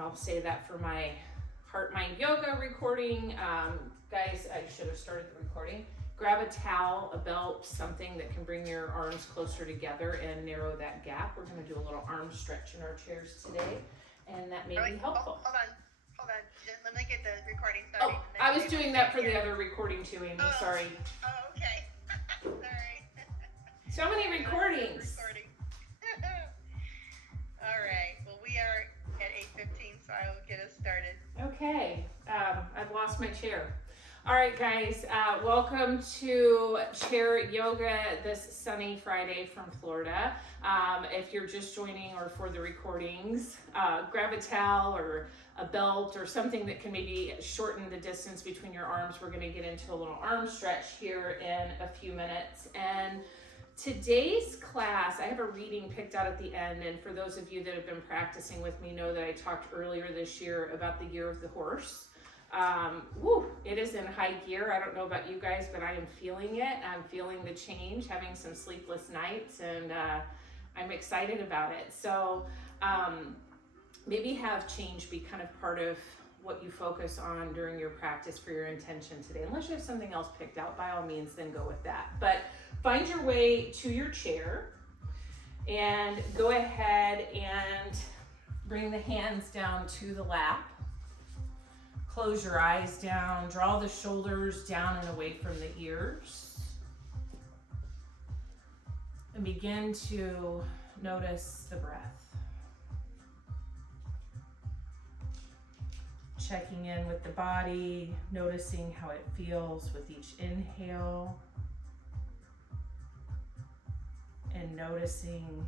I'll say that for my Heart Mind Yoga recording. Guys, I should have started the recording. Grab a towel, a belt, something that can bring your arms closer together and narrow that gap. We're going to do a little arm stretch in our chairs today, and that may be helpful. Hold on. Let me get the recording started. Oh, I was doing that for the other recording too, Amy. Sorry. Oh, okay. Sorry. So many recordings. All right. Well, we are at 8:15, so I will get us started. Okay. I've lost my chair. All right, guys. Welcome to Chair Yoga this sunny Friday from Florida. If you're just joining or for the recordings, grab a towel or a belt or something that can maybe shorten the distance between your arms. We're going to get into a little arm stretch here in a few minutes. And today's class, I have a reading picked out at the end, and for those of you that have been practicing with me know that I talked earlier this year about the year of the horse. It is in high gear. I don't know about you guys, but I am feeling it. I'm feeling the change, having some sleepless nights, and I'm excited about it. So maybe have change be kind of part of what you focus on during your practice for your intention today. Unless you have something else picked out, by all means, then go with that. But find your way to your chair and go ahead and bring the hands down to the lap. Close your eyes down, draw the shoulders down and away from the ears. And begin to notice the breath. Checking in with the body, noticing how it feels with each inhale. And noticing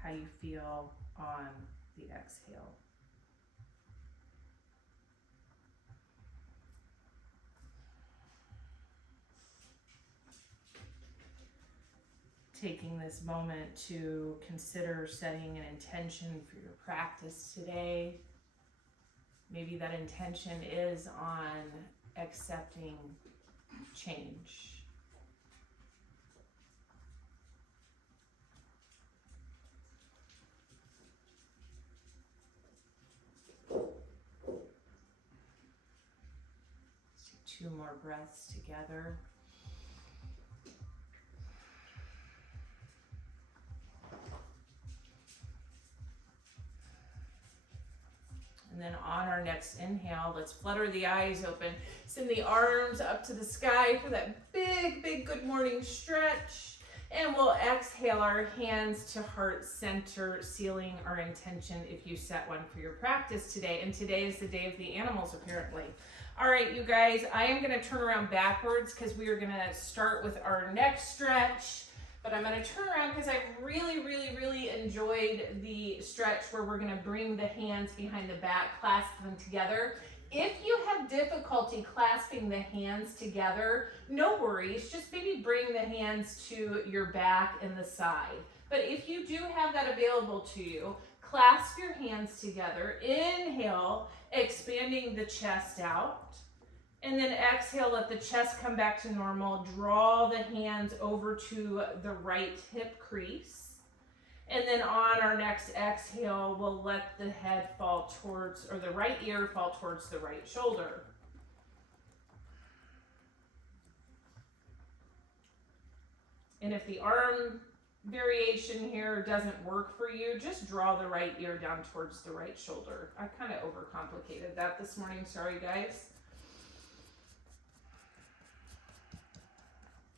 how you feel on the exhale. Taking this moment to consider setting an intention for your practice today. Maybe that intention is on accepting change. Let's take 2 more breaths together. And then on our next inhale, let's flutter the eyes open. Send the arms up to the sky for that big, big good morning stretch. And we'll exhale our hands to heart center, sealing our intention if you set one for your practice today. And today is the day of the animals, apparently. All right, you guys, I am going to turn around backwards because we are going to start with our next stretch. But I'm going to turn around because I really, really, really enjoyed the stretch where we're going to bring the hands behind the back, clasp them together. If you have difficulty clasping the hands together, no worries. Just maybe bring the hands to your back and the side. But if you do have that available to you, clasp your hands together. Inhale, expanding the chest out. And then exhale, let the chest come back to normal. Draw the hands over to the right hip crease. And then on our next exhale, we'll let the head fall towards, or the right ear fall towards the right shoulder. And if the arm variation here doesn't work for you, just draw the right ear down towards the right shoulder. I kind of overcomplicated that this morning. Sorry, guys.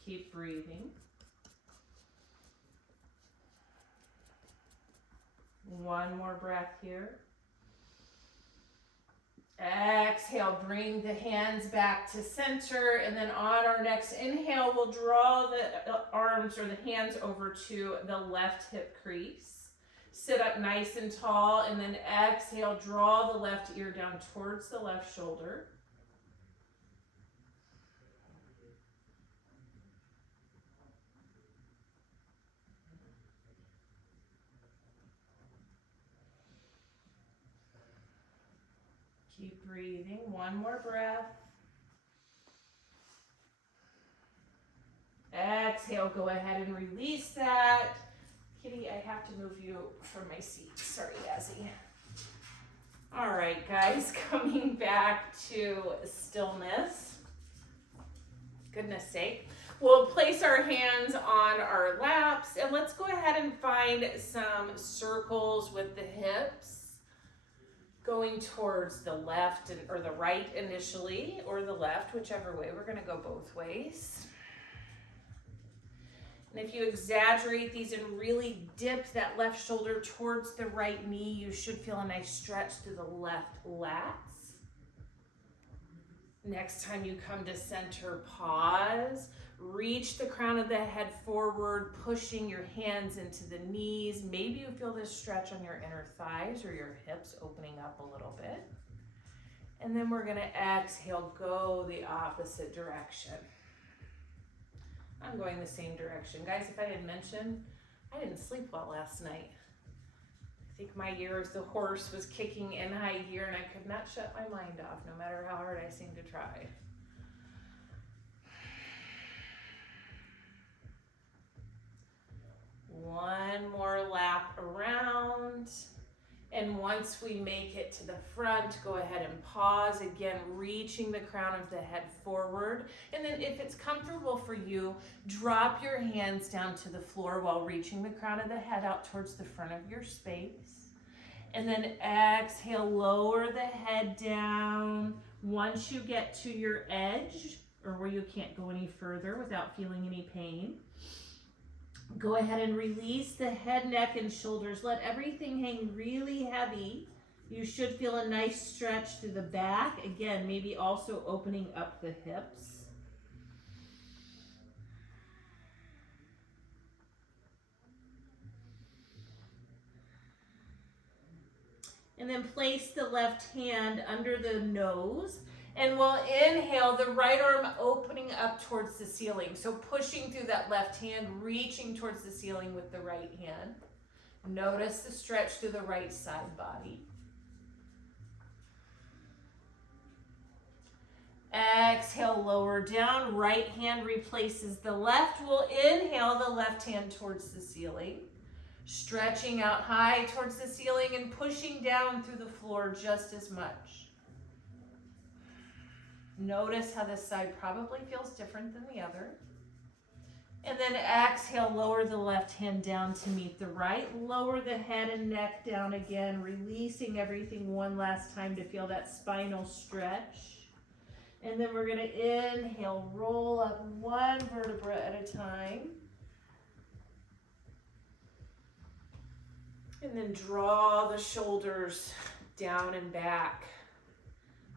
Keep breathing. One more breath here. Exhale, bring the hands back to center, and then on our next inhale, we'll draw the arms or the hands over to the left hip crease. Sit up nice and tall, and then exhale, draw the left ear down towards the left shoulder. Keep breathing. One more breath. Exhale, go ahead and release that. Kitty, I have to move you from my seat. Sorry, Yazzie. All right, guys, coming back to stillness. Goodness sake. We'll place our hands on our laps and let's go ahead and find some circles with the hips going towards the left or the right initially, or the left, whichever way. We're gonna go both ways. And if you exaggerate these and really dip that left shoulder towards the right knee, you should feel a nice stretch through the left lats. Next time you come to center, pause. Reach the crown of the head forward, pushing your hands into the knees. Maybe you feel this stretch on your inner thighs or your hips opening up a little bit. And then we're gonna exhale, go the opposite direction. I'm going the same direction. Guys, if I didn't mention, I didn't sleep well last night. I think my year as the horse was kicking in high gear and I could not shut my mind off no matter how hard I seemed to try. One more lap around. And once we make it to the front, go ahead and pause. Again, reaching the crown of the head forward. And then if it's comfortable for you, drop your hands down to the floor while reaching the crown of the head out towards the front of your space. And then exhale, lower the head down. Once you get to your edge, or where you can't go any further without feeling any pain, go ahead and release the head, neck, and shoulders. Let everything hang really heavy. You should feel a nice stretch through the back. Again, maybe also opening up the hips. And then place the left hand under the nose. And we'll inhale, the right arm opening up towards the ceiling. So pushing through that left hand, reaching towards the ceiling with the right hand. Notice the stretch through the right side body. Exhale, lower down. Right hand replaces the left. We'll inhale the left hand towards the ceiling. Stretching out high towards the ceiling and pushing down through the floor just as much. Notice how this side probably feels different than the other. And then exhale, lower the left hand down to meet the right. Lower the head and neck down again, releasing everything one last time to feel that spinal stretch. And then we're gonna inhale, roll up one vertebra at a time. And then draw the shoulders down and back.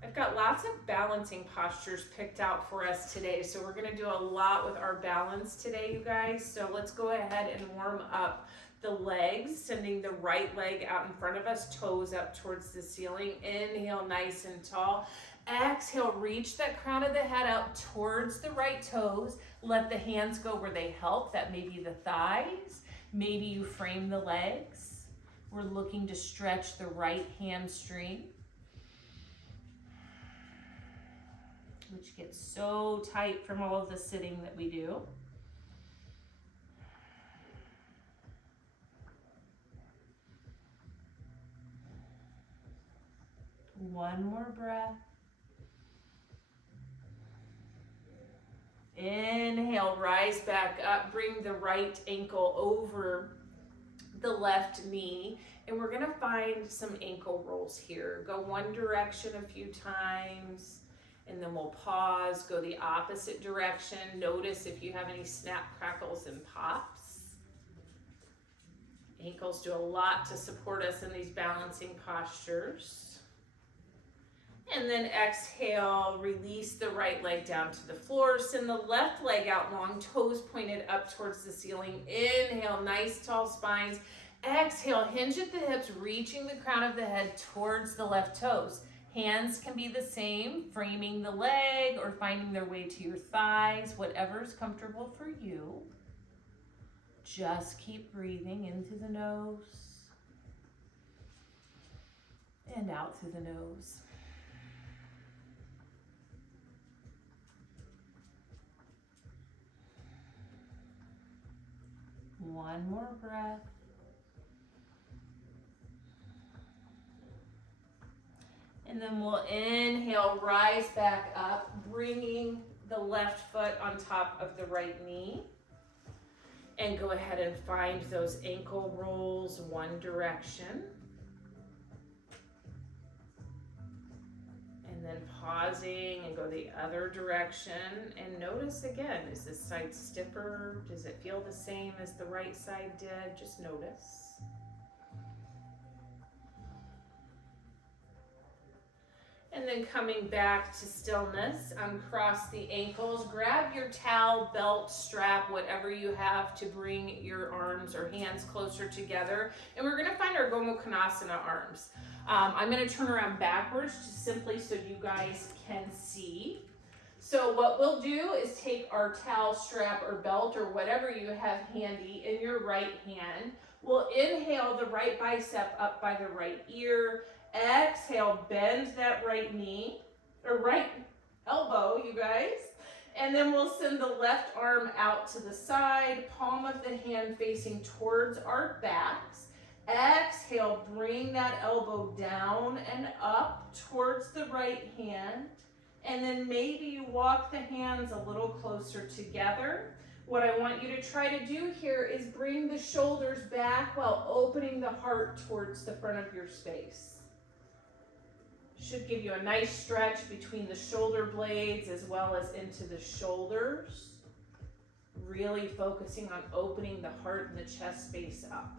I've got lots of balancing postures picked out for us today. So we're gonna do a lot with our balance today, you guys. So let's go ahead and warm up the legs, sending the right leg out in front of us, toes up towards the ceiling. Inhale, nice and tall. Exhale, reach that crown of the head out towards the right toes. Let the hands go where they help. That may be the thighs. Maybe you frame the legs. We're looking to stretch the right hamstring, which gets so tight from all of the sitting that we do. One more breath. Inhale, rise back up, bring the right ankle over the left knee, and we're gonna find some ankle rolls here. Go one direction a few times, and then we'll pause, go the opposite direction. Notice if you have any snap, crackles, and pops. Ankles do a lot to support us in these balancing postures. And then exhale, release the right leg down to the floor. Send the left leg out long, toes pointed up towards the ceiling. Inhale, nice tall spines. Exhale, hinge at the hips, reaching the crown of the head towards the left toes. Hands can be the same, framing the leg or finding their way to your thighs, whatever's comfortable for you. Just keep breathing into the nose and out through the nose. One more breath. And then we'll inhale, rise back up, bringing the left foot on top of the right knee. And go ahead and find those ankle rolls one direction. And then pausing and go the other direction. And notice again, is this side stiffer? Does it feel the same as the right side did? Just notice. And then coming back to stillness, uncross the ankles, grab your towel, belt, strap, whatever you have to bring your arms or hands closer together. And we're gonna find our Gomu Konasana arms. I'm gonna turn around backwards just simply so you guys can see. So what we'll do is take our towel, strap, or belt, or whatever you have handy in your right hand. We'll inhale the right bicep up by the right ear. Exhale, bend that right knee, or right elbow, you guys. And then we'll send the left arm out to the side, palm of the hand facing towards our backs. Exhale, bring that elbow down and up towards the right hand. And then maybe you walk the hands a little closer together. What I want you to try to do here is bring the shoulders back while opening the heart towards the front of your space. Should give you a nice stretch between the shoulder blades as well as into the shoulders. Really focusing on opening the heart and the chest space up.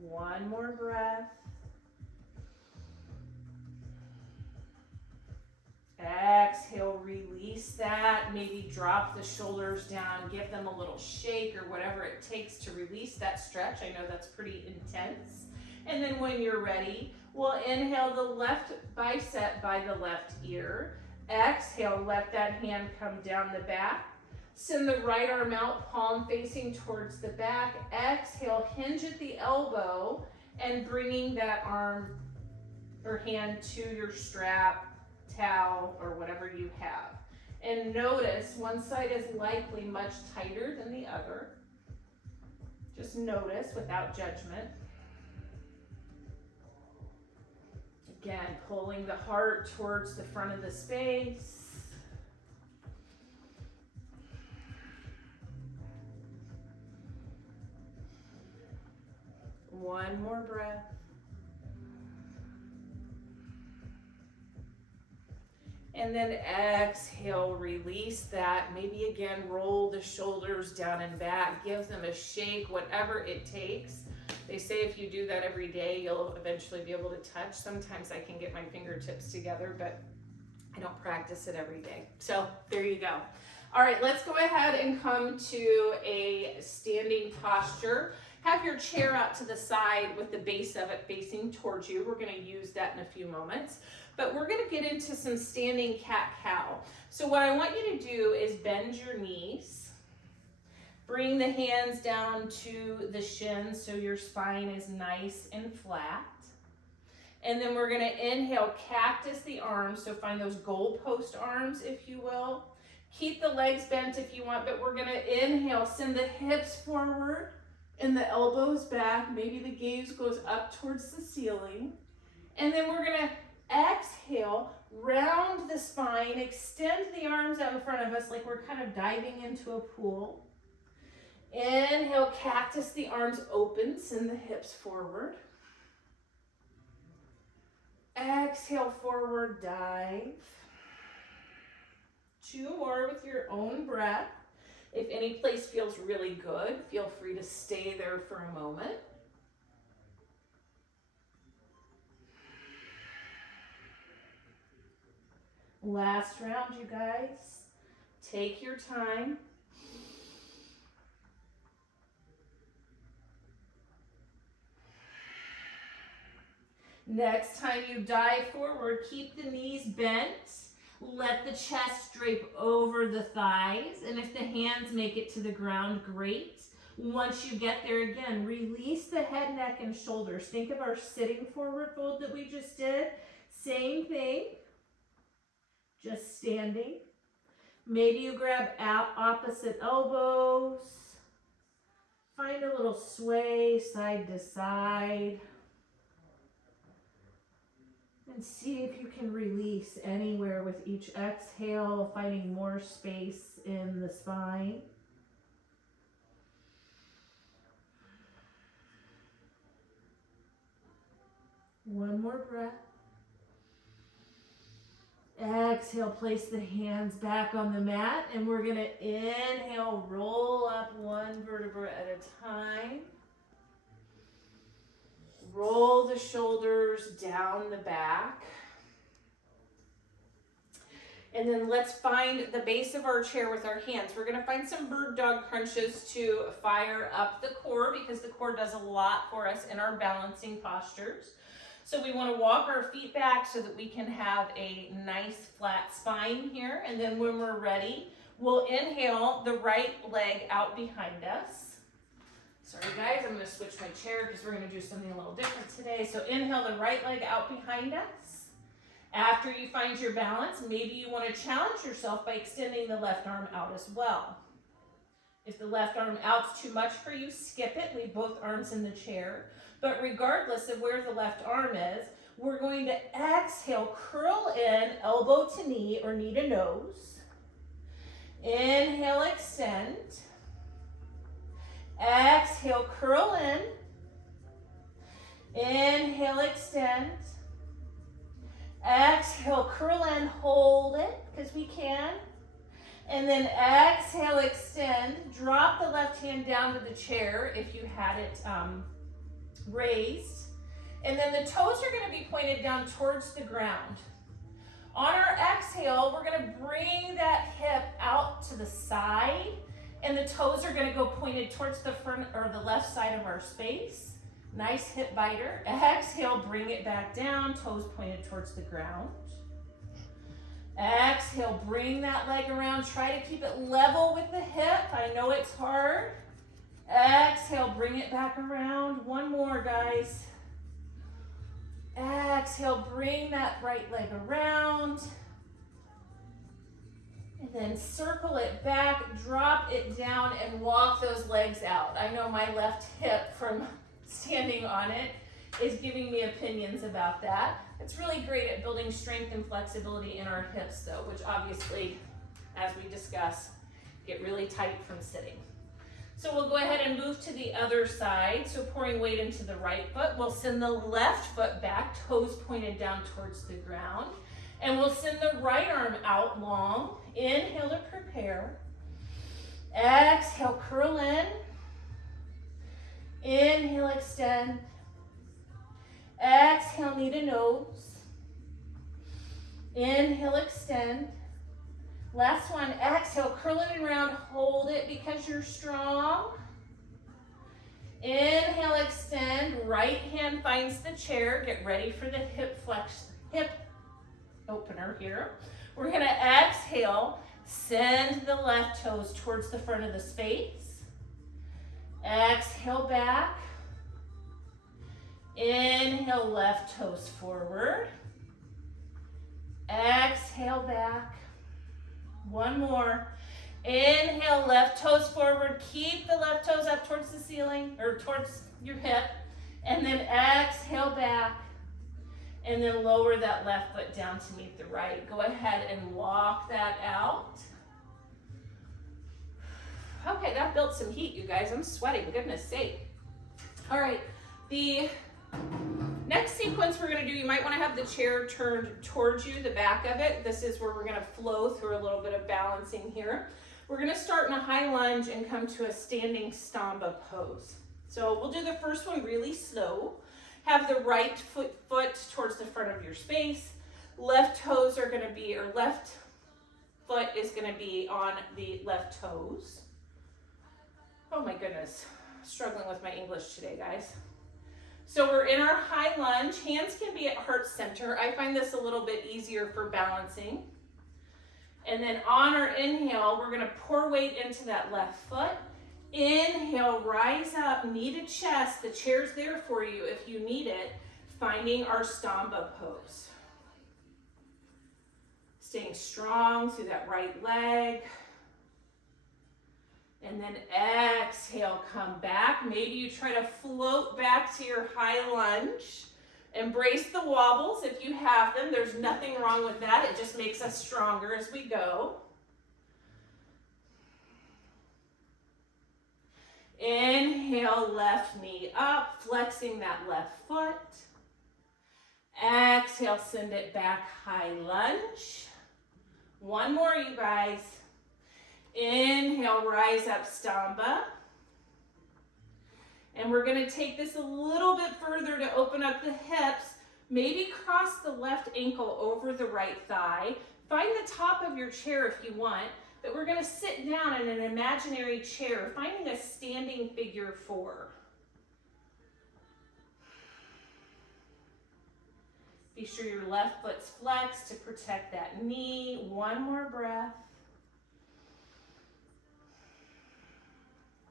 One more breath. Exhale, release that. Maybe drop the shoulders down, give them a little shake or whatever it takes to release that stretch. I know that's pretty intense. And then when you're ready, we'll inhale the left bicep by the left ear. Exhale, let that hand come down the back. Send the right arm out, palm facing towards the back. Exhale, hinge at the elbow and bringing that arm or hand to your strap, towel, or whatever you have. And notice one side is likely much tighter than the other. Just notice without judgment. Again, pulling the heart towards the front of the space. One more breath. And then exhale, release that. Maybe again, roll the shoulders down and back. Give them a shake, whatever it takes. They say if you do that every day, you'll eventually be able to touch. Sometimes I can get my fingertips together, but I don't practice it every day. So there you go. All right, let's go ahead and come to a standing posture. Have your chair out to the side with the base of it facing towards you. We're gonna use that in a few moments. But we're gonna get into some standing cat-cow. So what I want you to do is bend your knees. Bring the hands down to the shins so your spine is nice and flat. And then we're gonna inhale, cactus the arms. So find those goalpost arms, if you will. Keep the legs bent if you want, but we're gonna inhale, send the hips forward and the elbows back. Maybe the gaze goes up towards the ceiling. And then we're gonna exhale, round the spine, extend the arms out in front of us like we're kind of diving into a pool. Inhale, cactus the arms open, send the hips forward. Exhale, forward dive. 2 more with your own breath. If any place feels really good, feel free to stay there for a moment. Last round, you guys. Take your time. Next time you dive forward, keep the knees bent. Let the chest drape over the thighs. And if the hands make it to the ground, great. Once you get there again, release the head, neck, and shoulders. Think of our sitting forward fold that we just did. Same thing. Just standing. Maybe you grab out opposite elbows. find a little sway side to side. And see if you can release anywhere with each exhale, finding more space in the spine. One more breath. Exhale, place the hands back on the mat, and we're going to inhale, roll up one vertebra at a time. Roll the shoulders down the back. And then let's find the base of our chair with our hands. We're going to find some bird dog crunches to fire up the core, because the core does a lot for us in our balancing postures. So we want to walk our feet back so that we can have a nice flat spine here. And then when we're ready, we'll inhale the right leg out behind us. Sorry guys, I'm going to switch my chair because we're going to do something a little different today. So inhale the right leg out behind us. After you find your balance, maybe you want to challenge yourself by extending the left arm out as well. If the left arm out's too much for you, skip it. Leave both arms in the chair. But regardless of where the left arm is, we're going to exhale, curl in, elbow to knee or knee to nose. Inhale, extend. Exhale, curl in. Inhale, extend. Exhale, curl in, hold it, because we can. And then exhale, extend. Drop the left hand down to the chair if you had it raised. And then the toes are going to be pointed down towards the ground. On our exhale, we're going to bring that hip out to the side, and the toes are going to go pointed towards the front or the left side of our space. Nice hip biter. Exhale, bring it back down, toes pointed towards the ground. Exhale, bring that leg around. Try to keep it level with the hip. I know it's hard. Exhale, bring it back around. One more, guys. Exhale, bring that right leg around. And then circle it back, drop it down, and walk those legs out. I know my left hip from standing on it is giving me opinions about that. It's really great at building strength and flexibility in our hips though, which obviously, as we discuss, get really tight from sitting. So we'll go ahead and move to the other side. So pouring weight into the right foot, we'll send the left foot back, toes pointed down towards the ground. And we'll send the right arm out long. Inhale to prepare. Exhale, curl in. Inhale, extend. Exhale, knee to nose. Inhale, extend. Last one, exhale, curl it around, hold it because you're strong. Inhale, extend, right hand finds the chair. Get ready for the hip opener here. We're gonna exhale, send the left toes towards the front of the space. Exhale back. Inhale, left toes forward. Exhale back. One more. Inhale, left toes forward. Keep the left toes up towards the ceiling or towards your hip. And then exhale back. And then lower that left foot down to meet the right. Go ahead and walk that out. Okay, that built some heat, you guys. I'm sweating, goodness sake. All right, the next sequence we're gonna do, you might wanna have the chair turned towards you, the back of it. This is where we're gonna flow through a little bit of balancing here. We're gonna start in a high lunge and come to a standing Stamba pose. So we'll do the first one really slow. Have the right foot towards the front of your space. Left toes are gonna be, or left foot is gonna be on the left toes. Oh my goodness, struggling with my English today, guys. So we're in our high lunge. Hands can be at heart center. I find this a little bit easier for balancing. And then on our inhale, we're gonna pour weight into that left foot. Inhale, rise up, knee to chest. The chair's there for you if you need it. Finding our Stamba pose. Staying strong through that right leg. And then exhale, come back. Maybe you try to float back to your high lunge. Embrace the wobbles if you have them. There's nothing wrong with that. It just makes us stronger as we go. Inhale, left knee up, flexing that left foot. Exhale, send it back, high lunge. One more, you guys. Inhale, rise up, Stamba. And we're gonna take this a little bit further to open up the hips. Maybe cross the left ankle over the right thigh. Find the top of your chair if you want, but we're gonna sit down in an imaginary chair, finding a standing figure 4. Be sure your left foot's flexed to protect that knee. One more breath.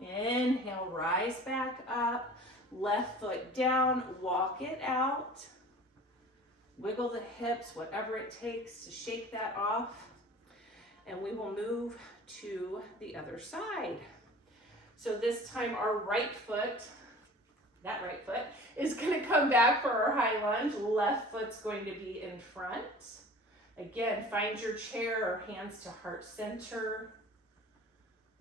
Inhale, rise back up. Left foot down, walk it out. Wiggle the hips, whatever it takes to shake that off. And we will move to the other side. So this time our right foot, that right foot, is going to come back for our high lunge. Left foot's going to be in front. Again, find your chair or hands to heart center.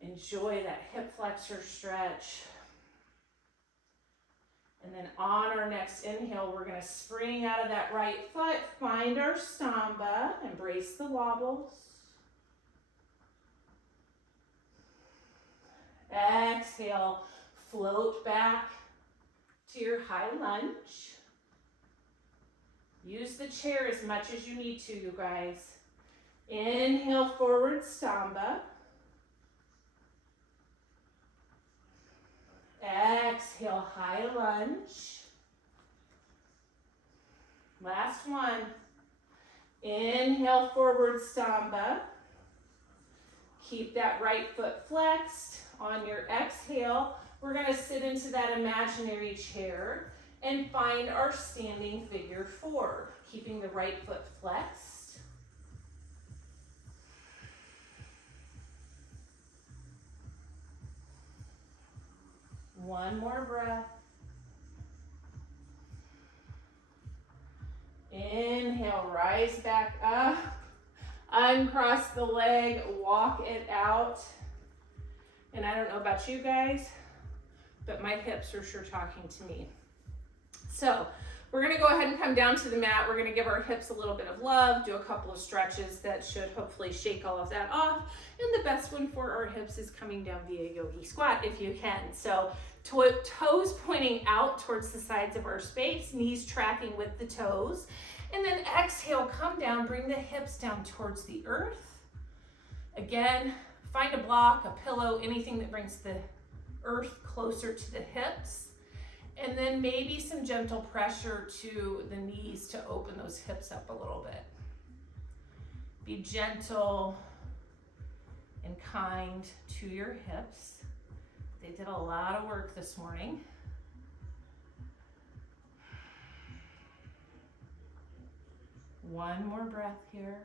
Enjoy that hip flexor stretch. And then on our next inhale, we're going to spring out of that right foot, find our Stamba, embrace the wobbles. Exhale, float back to your high lunge. Use the chair as much as you need to, you guys. Inhale, forward Stamba. Exhale, high lunge. Last one. Inhale, forward Stamba. Keep that right foot flexed. On your exhale, we're going to sit into that imaginary chair and find our standing figure 4, keeping the right foot flexed. One more breath. Inhale, rise back up. Uncross the leg, walk it out. And I don't know about you guys, but my hips are sure talking to me. So we're gonna go ahead and come down to the mat. We're gonna give our hips a little bit of love, do a couple of stretches that should hopefully shake all of that off. And the best one for our hips is coming down via yogi squat if you can. So toes pointing out towards the sides of our space, knees tracking with the toes. And then exhale, come down, bring the hips down towards the earth. Again, find a block, a pillow, anything that brings the earth closer to the hips. And then maybe some gentle pressure to the knees to open those hips up a little bit. Be gentle and kind to your hips. They did a lot of work this morning. One more breath here.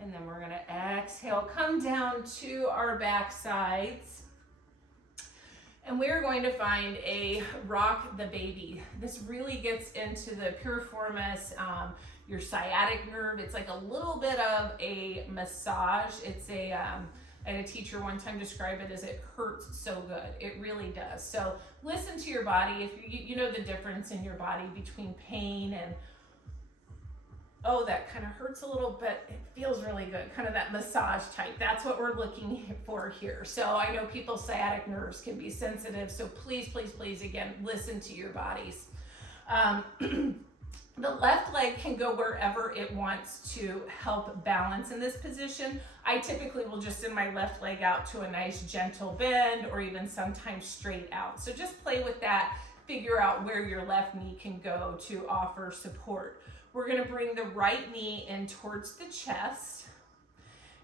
And then we're gonna exhale, come down to our back sides. And we're going to find a rock the baby. This really gets into the piriformis, your sciatic nerve. It's like a little bit of a massage. It's a, I had a teacher one time describe it as it hurts so good. It really does. So listen to your body. If you know the difference in your body between pain and, oh, that kind of hurts a little bit, it feels really good, kind of that massage type. That's what we're looking for here. So I know people's sciatic nerves can be sensitive, so please, please, please, again, listen to your bodies. The left leg can go wherever it wants to help balance in this position. I typically will just send my left leg out to a nice gentle bend or even sometimes straight out. So just play with that, figure out where your left knee can go to offer support. We're gonna bring the right knee in towards the chest.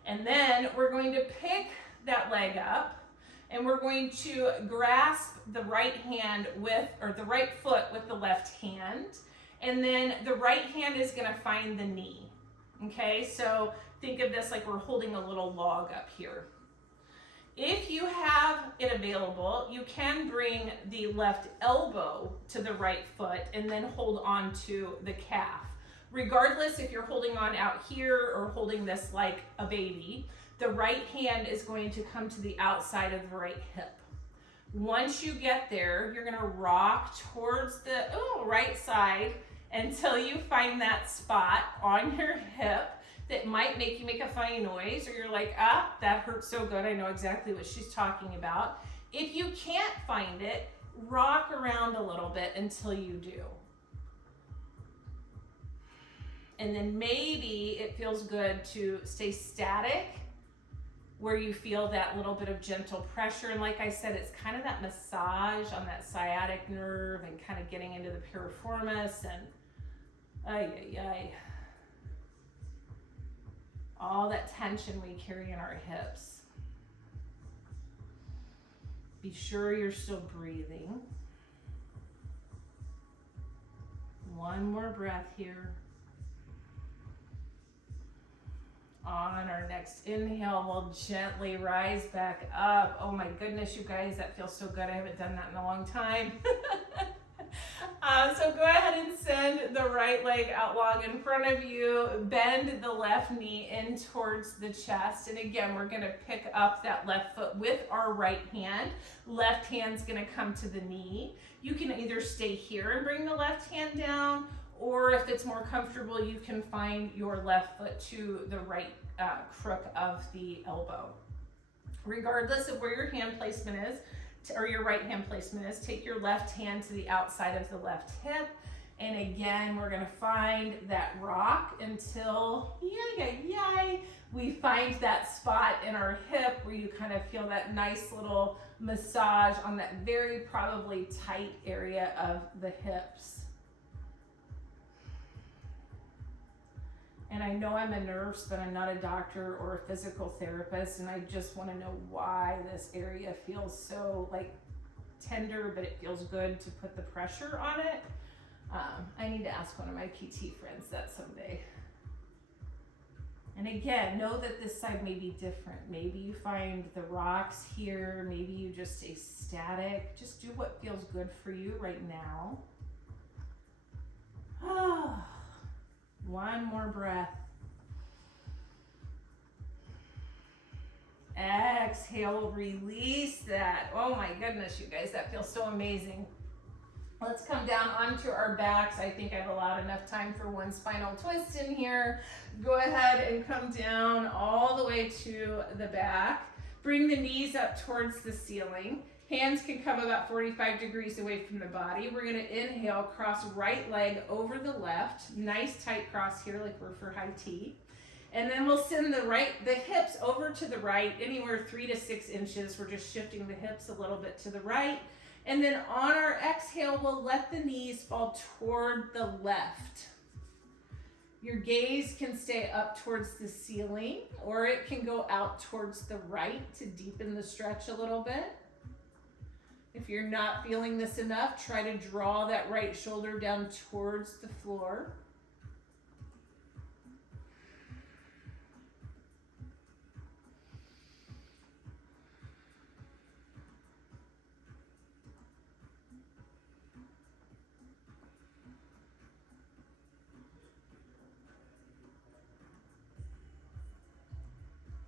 And then we're going to pick that leg up and we're going to grasp the right hand with, or the right foot with the left hand. And then the right hand is gonna find the knee. Okay, so think of this like we're holding a little log up here. If you have it available, you can bring the left elbow to the right foot and then hold on to the calf. Regardless if you're holding on out here or holding this like a baby, the right hand is going to come to the outside of the right hip. Once you get there, you're gonna rock towards the right side until you find that spot on your hip that might make you make a funny noise, or you're like, ah, that hurts so good, I know exactly what she's talking about. If you can't find it, rock around a little bit until you do. And then maybe it feels good to stay static where you feel that little bit of gentle pressure. And like I said, it's kind of that massage on that sciatic nerve and kind of getting into the piriformis and all that tension we carry in our hips. Be sure you're still breathing. One more breath here. On our next inhale, we'll gently rise back up. Oh my goodness, you guys, that feels so good. I haven't done that in a long time. So go ahead and send the right leg out long in front of you. Bend the left knee in towards the chest. And again, we're gonna pick up that left foot with our right hand. Left hand's gonna come to the knee. You can either stay here and bring the left hand down, or if it's more comfortable, you can find your left foot to the right crook of the elbow. Regardless of where your hand placement is, or your right hand placement is, take your left hand to the outside of the left hip. And again, we're gonna find that rock until, we find that spot in our hip where you kind of feel that nice little massage on that very probably tight area of the hips. And I know I'm a nurse, but I'm not a doctor or a physical therapist, and I just want to know why this area feels so like tender, but it feels good to put the pressure on it. I need to ask one of my PT friends that someday. And again, know that this side may be different. Maybe you find the rocks here, maybe you just stay static. Just do what feels good for you right now. One more breath. Exhale, release that. Oh my goodness, you guys, that feels so amazing. Let's come down onto our backs. I think I've allowed enough time for one spinal twist in here. Go ahead and come down all the way to the back. Bring the knees up towards the ceiling. Hands can come about 45 degrees away from the body. We're gonna inhale, cross right leg over the left. Nice tight cross here like we're for high tea. And then we'll send the hips over to the right, anywhere 3 to 6 inches. We're just shifting the hips a little bit to the right. And then on our exhale, we'll let the knees fall toward the left. Your gaze can stay up towards the ceiling, or it can go out towards the right to deepen the stretch a little bit. If you're not feeling this enough, try to draw that right shoulder down towards the floor.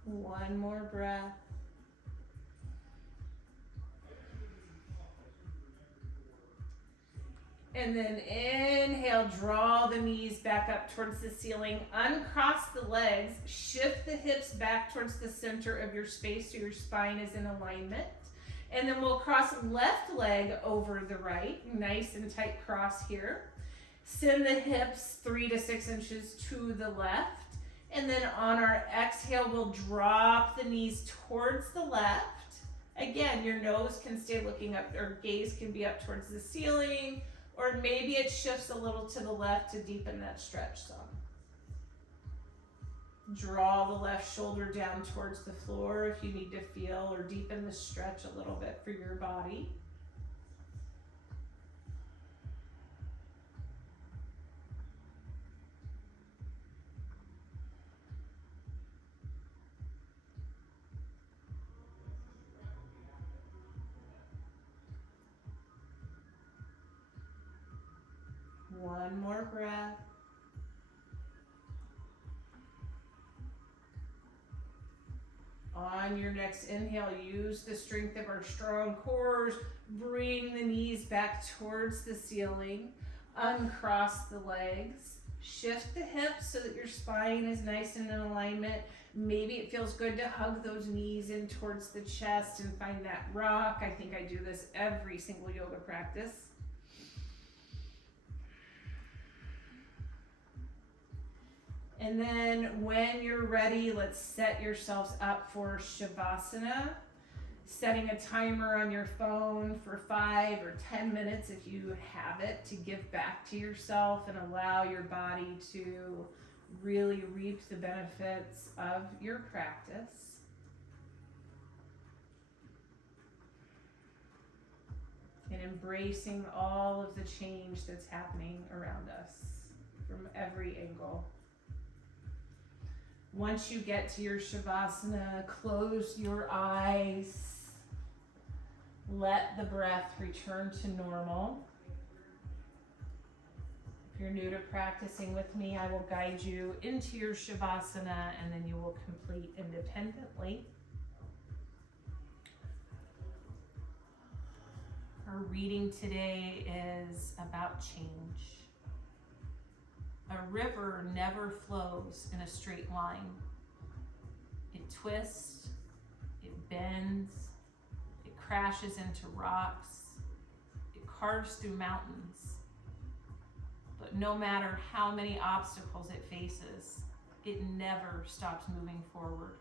One more breath. And then inhale, draw the knees back up towards the ceiling, uncross the legs, shift the hips back towards the center of your space so your spine is in alignment. And then we'll cross left leg over the right, nice and tight cross here. Send the hips 3 to 6 inches to the left. And then on our exhale, we'll drop the knees towards the left. Again, your nose can stay looking up, or gaze can be up towards the ceiling, or maybe it shifts a little to the left to deepen that stretch some. Draw the left shoulder down towards the floor if you need to feel or deepen the stretch a little bit for your body. One more breath. On your next inhale, use the strength of our strong cores. Bring the knees back towards the ceiling. Uncross the legs. Shift the hips so that your spine is nice and in alignment. Maybe it feels good to hug those knees in towards the chest and find that rock. I think I do this every single yoga practice. And then when you're ready, let's set yourselves up for Shavasana. Setting a timer on your phone for 5 or 10 minutes if you have it, to give back to yourself and allow your body to really reap the benefits of your practice. And embracing all of the change that's happening around us from every angle. Once you get to your Shavasana, close your eyes. Let the breath return to normal. If you're new to practicing with me, I will guide you into your Shavasana and then you will complete independently. Our reading today is about change. A river never flows in a straight line. It twists, it bends, it crashes into rocks, it carves through mountains. But no matter how many obstacles it faces, it never stops moving forward.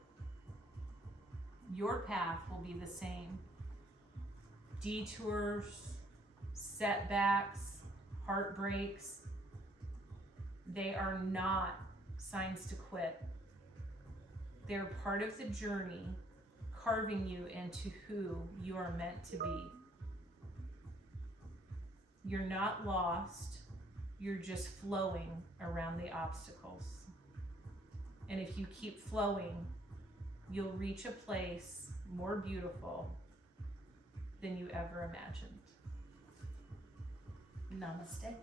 Your path will be the same. Detours, setbacks, heartbreaks, they are not signs to quit. They're part of the journey, carving you into who you are meant to be. You're not lost, you're just flowing around the obstacles. And if you keep flowing, you'll reach a place more beautiful than you ever imagined. Namaste.